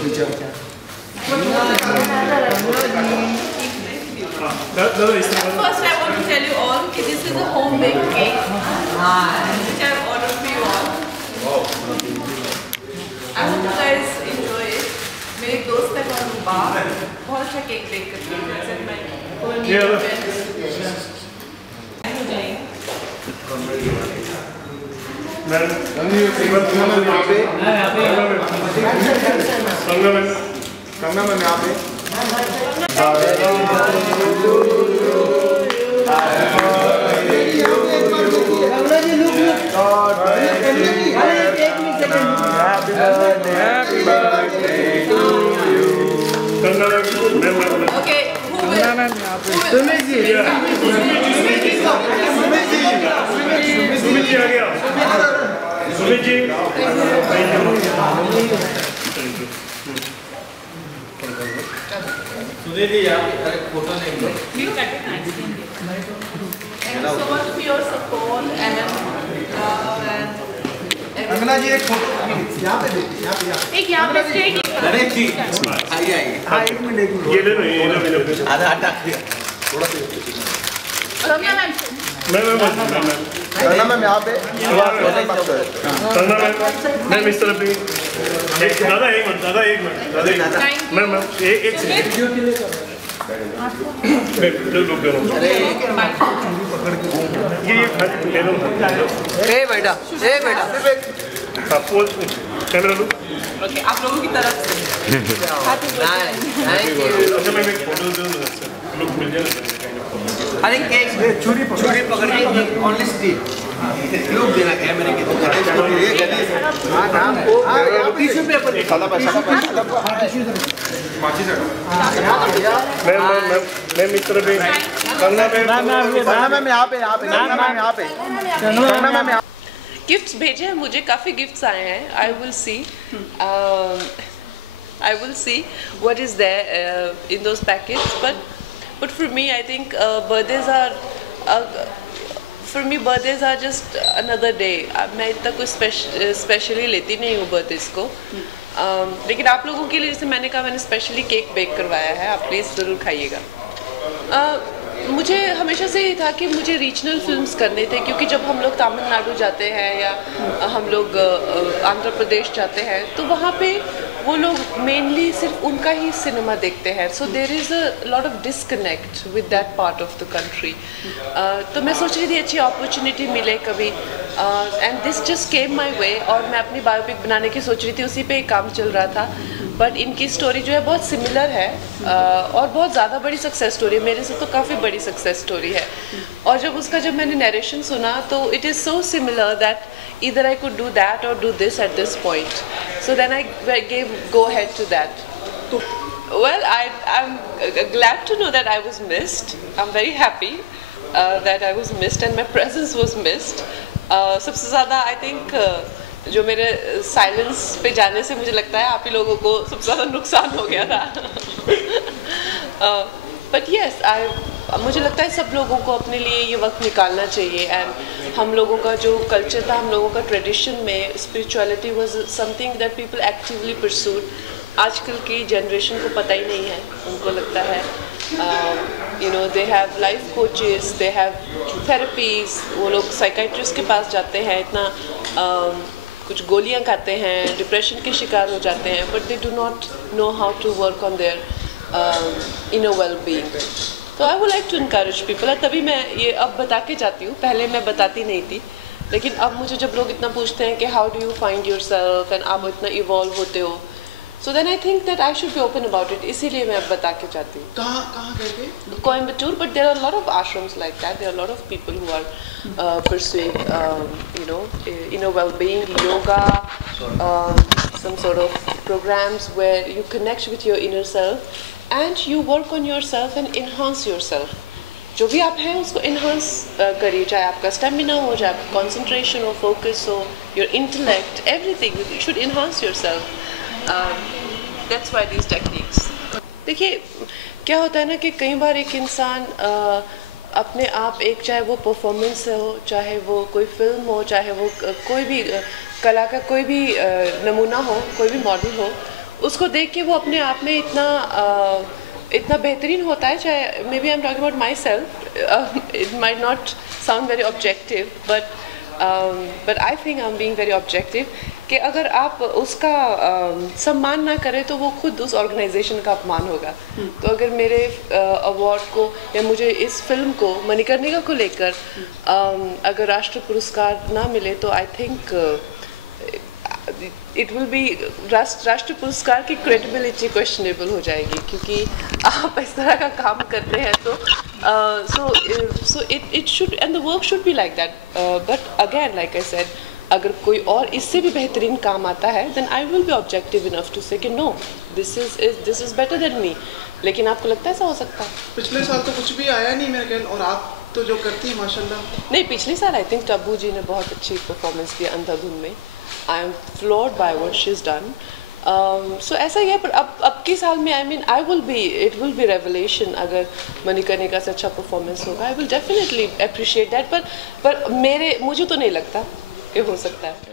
First, I want to tell you all that this is a home-baked cake which I have ordered for you all. I hope you guys enjoy it. मेरे एक दोस्त है बहुत अच्छा cake bake करती है। Okay, Thank you so much for your support and अंगना जी एक फोटो यहाँ पे स्ट्रेट गणेश जी आइए एक मिनट ये ले आधा हटा थोड़ा मैम यहाँ पे मैम इस तरफ दादा एक मिनट मैम एक बेटा कैमरा लो। ओके, आप लोगों की तरफ से अरे केक छुरी पकड़ के ओनली स्टिक लोग देना कैमरे के टिश्यू पेपर मैम इस तरह मैम गिफ्ट्स भेजे हैं मुझे, काफ़ी गिफ्ट्स आए हैं। I will see what is there in those packets, but for me I think birthdays are just another day. मैं इतना कुछ स्पेशली लेती नहीं हूँ बर्थडेज को, लेकिन आप लोगों के लिए जैसे मैंने कहा, मैंने स्पेशली केक बेक करवाया है, आप प्लीज़ ज़रूर खाइएगा। मुझे हमेशा से ये था कि मुझे रीजनल फिल्म्स करने थे, क्योंकि जब हम लोग तमिलनाडु जाते हैं या हम लोग आंध्र प्रदेश जाते हैं तो वहाँ पे वो लोग मेनली सिर्फ उनका ही सिनेमा देखते हैं, so there is a lot of disconnect with that part of the country. तो मैं सोच रही थी अच्छी अपॉर्चुनिटी मिले कभी, and this just came my way, और मैं अपनी बायोपिक बनाने की सोच रही थी, उसी पे काम चल रहा था। बट इनकी स्टोरी जो है बहुत सिमिलर है और बहुत ज़्यादा बड़ी सक्सेस स्टोरी है, मेरे से तो काफ़ी बड़ी सक्सेस स्टोरी है। और जब मैंने नरेशन सुना तो it is so similar that either I could do that or do this at this point. So then I gave go ahead to that. Well, I'm glad to know that I was missed. I'm very happy that I was missed and my presence was missed. सबसे ज़्यादा I think जो मेरे silence पे जाने से मुझे लगता है आप ही लोगों को सबसे ज़्यादा नुकसान हो गया था। But yes, मुझे लगता है सब लोगों को अपने लिए ये वक्त निकालना चाहिए, एंड हम लोगों का जो कल्चर था, हम लोगों का ट्रेडिशन में spirituality was something that people actively pursued. आजकल की जनरेशन को पता ही नहीं है, उनको लगता है they have life coaches, they have therapies, वो लोग साइकाइट्रिस्ट के पास जाते हैं, इतना कुछ गोलियां खाते हैं, डिप्रेशन के शिकार हो जाते हैं, but they do not know how to work on their inner well-being. तो I would like to encourage people. तभी मैं ये अब बता के जाती हूँ, पहले मैं बताती नहीं थी, लेकिन अब मुझे जब लोग इतना पूछते हैं कि how do you find yourself and आप इतना इवॉल्व होते हो, so then I think that I should be open about it, इसीलिए मैं अब बता के जाती हूँ। कहाँ करके? Coimbatore, but there are lot of ashrams like that, there are lot of people who are pursuing inner well-being, yoga, some sort of programs where you connect with your inner self and you work on yourself and enhance yourself. जो भी आप हैं उसको enhance करिए, चाहे आपका stamina हो, चाहे आपका concentration हो, focus हो, your intellect, everything, you should enhance yourself. That's why these techniques. देखिए क्या होता है ना कि कई बार एक इंसान अपने आप एक, चाहे वो परफॉर्मेंस हो, चाहे वो कोई फिल्म हो, चाहे वो कोई भी कला का कोई भी नमूना हो, कोई भी मॉडल हो, उसको देख के वो अपने आप में इतना बेहतरीन होता है, चाहे maybe I am talking about myself, it might not sound very objective but I think I am being very objective, कि अगर आप उसका सम्मान ना करें तो वो खुद उस ऑर्गेनाइजेशन का अपमान होगा। तो अगर मेरे अवार्ड को या मुझे इस फिल्म को मणिकर्णिका को लेकर अगर राष्ट्र पुरस्कार ना मिले तो I think it will B राष्ट्र पुरस्कार की क्रेडिबिलिटी क्वेश्चनेबल हो जाएगी, क्योंकि आप इस तरह का काम करते हैं तो so it should and the work should be like that, but again like I said, अगर कोई और इससे भी बेहतरीन काम आता है then I will be objective enough to say कि no, this is better than me। लेकिन आपको लगता है ऐसा हो सकता है? पिछले साल तो कुछ भी आया नहीं मेरे ख्याल, और आप तो जो करती हैं माशाल्लाह। नहीं, पिछले साल आई थिंक टब्बू जी ने बहुत अच्छी परफॉर्मेंस दी अंधाधुन में। I am floored by what she is done. So ऐसा ही है, पर अब की साल में I mean it will be revelation अगर मणिकर्णिका से अच्छा परफॉर्मेंस होगा। I will definitely appreciate that, पर मुझे तो नहीं लगता कि हो सकता है।